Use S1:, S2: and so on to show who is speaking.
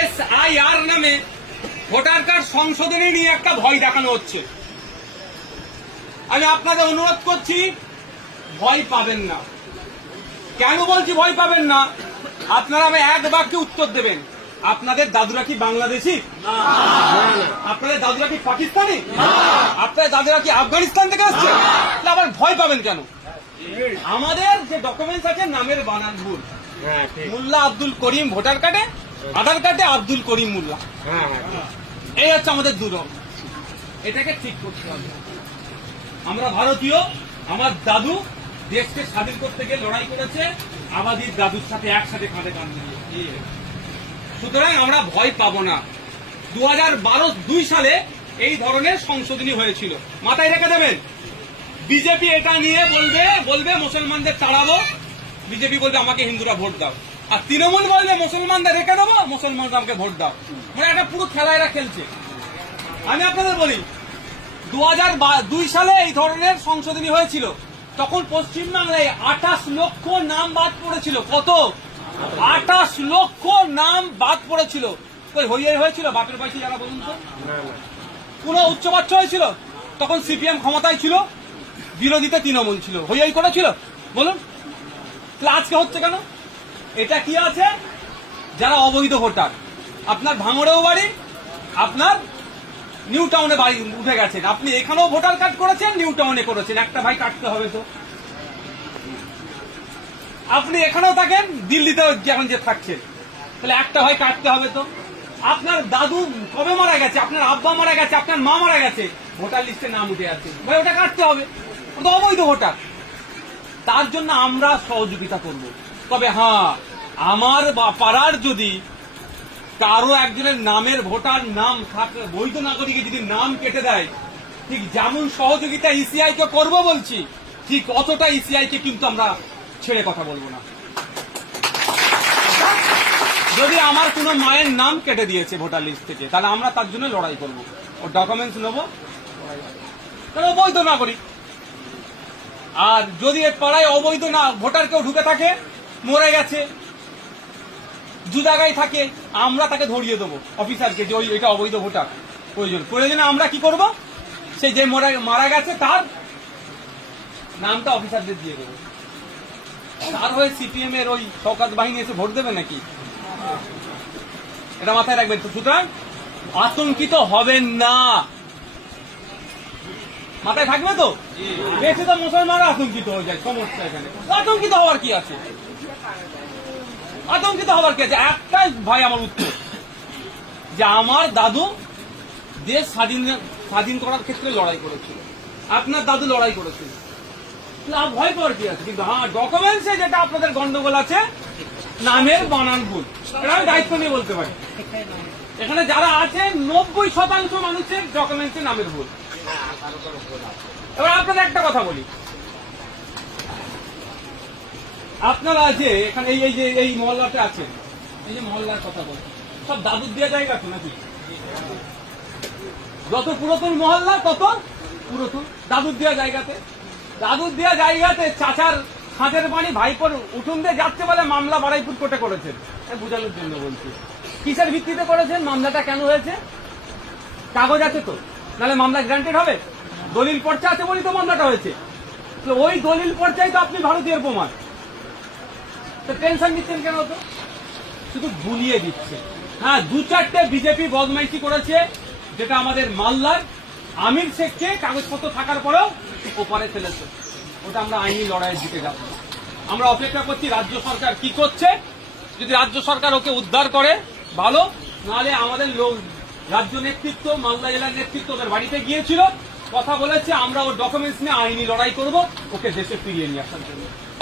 S1: S I আর নামে voter card সংশোধনী নিয়ে একটা ভয় দেখানো হচ্ছে আমি আপনাদের অনুরোধ করছি ভয় পাবেন না কেন বলছি ভয় পাবেন না আপনারা আমি এক বাক্যে উত্তর দেবেন আপনাদের দাদুরা কি বাংলাদেশি আপনাদের দাদুরা কি পাকিস্তানি আপনাদের দাদুরা কি আফগানিস্তান থেকে আসছে আবার ভয় পাবেন কেন আমাদের যে ডকুমেন্টস আছে নামের বানান ভুল হ্যাঁ, মোল্লা আব্দুল করিম ভোটার কার্ডে আধার কার্ডে আব্দুল করিম মোল্লা
S2: হ্যাঁ, হ্যাঁ।
S1: এই হচ্ছে আমাদের দুরম এটাকে ঠিক করতে হবে আমরা ভারতীয় আমার দাদু দেশকে স্বাধীন করতে গিয়ে লড়াই করেছে আমাদের দাদুর সাথে একসাথে কাঁধে কাঁধ সুতরাং আমরা ভয় পাবো না দু হাজার দুই সালে এই ধরনের সংশোধনী হয়েছিল মাথায় রেখে দেবেন বিজেপি এটা নিয়ে বলবে বলবে মুসলমানদের তাড়াবো বিজেপি বলবে আমাকে হিন্দুরা ভোট দাও আর তৃণমূল বললে মুসলমানদের রেখে দেবো মুসলমান আমাকে ভোট দাও মানে একটা পুরো খেলা এরা খেলছে আমি আপনাদের বলি দু দুই সালে এই ধরনের সংশোধনী হয়েছিল তখন পশ্চিমবাংলায় আঠাশ লক্ষ নাম বাদ পড়েছিল কত আঠাশ লক্ষ নাম বাদ পড়েছিল হইয়াই হয়েছিল বাপের পাইছে যারা বলুন তো উচ্চ উচ্চবাচ্য হয়েছিল তখন সিপিএম ক্ষমতায় ছিল বিরোধীতে তৃণমূল ছিল হইয়াই করেছিল বলুন তাহলে আজকে হচ্ছে কেন এটা কি আছে যারা অবৈধ ভোটার আপনার ভাঙড়েও বাড়ি আপনার নিউ টাউনে বাড়ি উঠে গেছেন আপনি এখানেও ভোটার কার্ড করেছেন নিউ টাউনে করেছেন একটা ভাই কাটতে হবে তো আপনি এখানেও থাকেন দিল্লিতেও যখন যে থাকছেন তাহলে একটা ভাই কাটতে হবে তো আপনার দাদু কবে মারা গেছে আপনার আব্বা মারা গেছে আপনার মা মারা গেছে ভোটার লিস্টে নাম উঠে আছে ভাই ওটা কাটতে হবে ওটা অবৈধ ভোটার তার জন্য আমরা সহযোগিতা করবো তবে হ্যাঁ আমার পাড়ার যদি কারো একজনের নামের ভোটার নাম থাকলে বৈধ নাগরিকে যদি নাম কেটে দেয় ঠিক যেমন সহযোগিতা ইসিআই e কে করব বলছি ঠিক অতটা ইসিআই e কে কিন্তু আমরা ছেড়ে কথা বলবো না যদি আমার কোনো মায়ের নাম কেটে দিয়েছে ভোটার লিস্ট থেকে তাহলে আমরা তার জন্য লড়াই করব ওর ডকুমেন্টস নেবো তাহলে বৈধ নাগরিক আর যদি পাড়ায় অবৈধ না ভোটার কেউ ঢুকে থাকে মরে গেছে জুদাগাই থাকে আমরা তাকে ধরিয়ে দেবো অফিসারকে যে ওই এটা অবৈধ ভোটার প্রয়োজন প্রয়োজনে আমরা কি করব সেই যে মরা মারা গেছে তার নামটা অফিসারদের দিয়ে দেবো তার হয়ে সিপিএম এর ওই সৌকাত বাহিনী এসে ভোট দেবে নাকি এটা মাথায় রাখবেন তো সুতরাং আতঙ্কিত হবেন না মাথায় থাকবে তো বেশি তো মুসলমানরা আতঙ্কিত হয়ে যায় সমস্যা এখানে আতঙ্কিত হওয়ার কি আছে আতঙ্কিত হবার কি আছে একটাই ভয় আমার উত্তর যে আমার দাদু দেশ স্বাধীন স্বাধীন করার ক্ষেত্রে লড়াই করেছিল আপনার দাদু লড়াই করেছিল ভয় পাওয়ার কি আছে কিন্তু হ্যাঁ ডকুমেন্টসে যেটা আপনাদের গন্ডগোল আছে নামের বানান ভুল এটা আমি দায়িত্ব নিয়ে বলতে পারি এখানে যারা আছে নব্বই শতাংশ মানুষের ডকুমেন্টসে নামের ভুল এবার আপনাদের একটা কথা বলি আপনারা যে এখানে এই যে এই মহল্লাতে আছেন এই যে মহল্লার কথা বলছেন সব দাদুর দেওয়া জায়গা তো নাকি যত পুরাতন মহল্লা তত পুরাতন দাদুর দেওয়া জায়গাতে দাদুর দেওয়া জায়গাতে চাচার খাঁচের পানি ভাইপোর উঠুন দিয়ে যাচ্ছে বলে মামলা বারাইপুর কোর্টে করেছেন বোঝানোর জন্য বলছি কিসের ভিত্তিতে করেছেন মামলাটা কেন হয়েছে কাগজ আছে তো নাহলে মামলা গ্রান্টেড হবে দলিল পর্চা আছে বলেই তো মামলাটা হয়েছে ওই দলিল পর্চাই তো আপনি ভারতীয় প্রমাণ তো টেনশন দিচ্ছেন কেন তো শুধু ভুলিয়ে দিচ্ছে হ্যাঁ দু চারটে বিজেপি বদমাইশি করেছে যেটা আমাদের মাল্লার আমির শেখকে কাগজপত্র থাকার পরেও ওপারে ফেলেছে ওটা আমরা আইনি লড়াইয়ের দিকে যাব আমরা অপেক্ষা করছি রাজ্য সরকার কি করছে যদি রাজ্য সরকার ওকে উদ্ধার করে ভালো নাহলে আমাদের লোক রাজ্য নেতৃত্ব মালদা জেলার নেতৃত্ব ওদের বাড়িতে গিয়েছিল কথা বলেছে আমরা ওর ডকুমেন্টস নিয়ে আইনি লড়াই করব ওকে দেশে ফিরিয়ে নিয়ে আসার জন্য